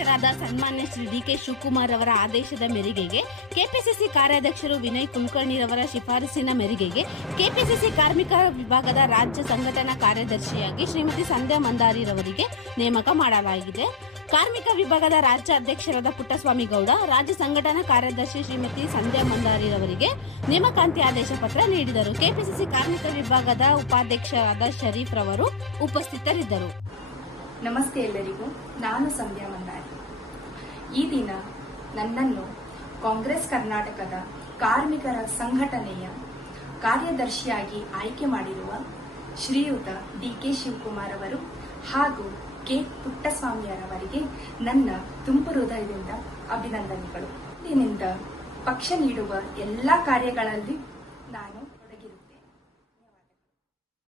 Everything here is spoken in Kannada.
ಆದ ಸನ್ಮಾನ್ಯ ಶ್ರೀ ಡಿ ಕೆ ಶಿವಕುಮಾರ್ ಅವರ ಆದೇಶದ ಮೇರೆಗೆ ಕೆಪಿಸಿಸಿ ಕಾರ್ಯಾಧ್ಯಕ್ಷರು ವಿನಯ್ ಕುಲಕರ್ಣಿರವರ ಶಿಫಾರಸಿನ ಮೇರೆಗೆ ಕೆಪಿಸಿಸಿ ಕಾರ್ಮಿಕ ವಿಭಾಗದ ರಾಜ್ಯ ಸಂಘಟನಾ ಕಾರ್ಯದರ್ಶಿಯಾಗಿ ಶ್ರೀಮತಿ ಸಂಧ್ಯಾ ಮಂದಾರಿರವರಿಗೆ ನೇಮಕ ಮಾಡಲಾಗಿದೆ. ಕಾರ್ಮಿಕ ವಿಭಾಗದ ರಾಜ್ಯ ಅಧ್ಯಕ್ಷರಾದ ಪುಟ್ಟಸ್ವಾಮಿ ಗೌಡ, ರಾಜ್ಯ ಸಂಘಟನಾ ಕಾರ್ಯದರ್ಶಿ ಶ್ರೀಮತಿ ಸಂಧ್ಯಾ ಮಂದಾರಿರವರಿಗೆ ನೇಮಕಾಂತಿ ಆದೇಶ ಪತ್ರ ನೀಡಿದರು. ಕೆಪಿಸಿಸಿ ಕಾರ್ಮಿಕ ವಿಭಾಗದ ಉಪಾಧ್ಯಕ್ಷರಾದ ಶರೀಫ್ ರವರು ಉಪಸ್ಥಿತರಿದ್ದರು. ನಮಸ್ತೆ ಎಲ್ಲರಿಗೂ. ನಾನು ಸಂಧ್ಯಾ ಈ ದಿನ ನನ್ನನ್ನು ಕಾಂಗ್ರೆಸ್ ಕರ್ನಾಟಕದ ಕಾರ್ಮಿಕರ ಸಂಘಟನೆಯ ಕಾರ್ಯದರ್ಶಿಯಾಗಿ ಆಯ್ಕೆ ಮಾಡಿರುವ ಶ್ರೀಯುತ ಡಿ ಕೆ ಶಿವಕುಮಾರ್ ಅವರು ಹಾಗೂ ಕೆ ಪುಟ್ಟಸ್ವಾಮಿಯರವರಿಗೆ ನನ್ನ ತುಂಬು ಹೃದಯದಿಂದ ಅಭಿನಂದನೆಗಳು. ಇಂದಿನಿಂದ ಪಕ್ಷ ನೀಡುವ ಎಲ್ಲ ಕಾರ್ಯಗಳಲ್ಲಿ